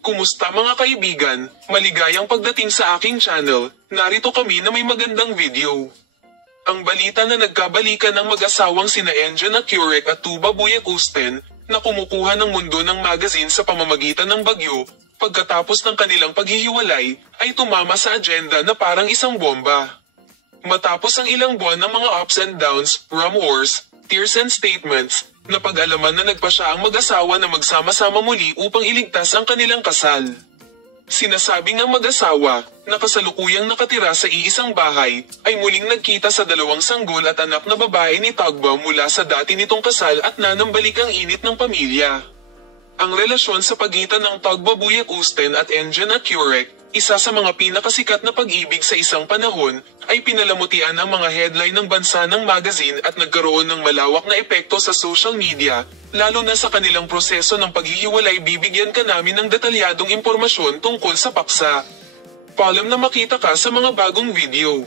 Kumusta mga kaibigan? Maligayang pagdating sa aking channel. Narito kami na may magandang video. Ang balita na nagkabalikan ng mag-asawang sina Enjan Akurek at Tuba Buyakusten na kumukuha ng mundo ng magazine sa pamamagitan ng bagyo pagkatapos ng kanilang paghihiwalay ay tumama sa agenda na parang isang bomba. Matapos ang ilang buwan ng mga ups and downs, rumors, tears and statements, napag-alaman na nagpa siya ang mag-asawa na magsama-sama muli upang iligtas ang kanilang kasal. Sinasabing ang mag-asawa, na kasalukuyang nakatira sa iisang bahay, ay muling nagkita sa dalawang sanggol at anak na babae ni Tagba mula sa dati nitong kasal at nanambalik ang init ng pamilya. Ang relasyon sa pagitan ng Tagba Buyakusten at Enjan Akurek, isa sa mga pinakasikat na pag-ibig sa isang panahon, ay pinalamutian ang mga headline ng bansa ng magazine at nagkaroon ng malawak na epekto sa social media, lalo na sa kanilang proseso ng paghihiwalay. Bibigyan ka namin ng detalyadong impormasyon tungkol sa paksa. Paalam na makita ka sa mga bagong video.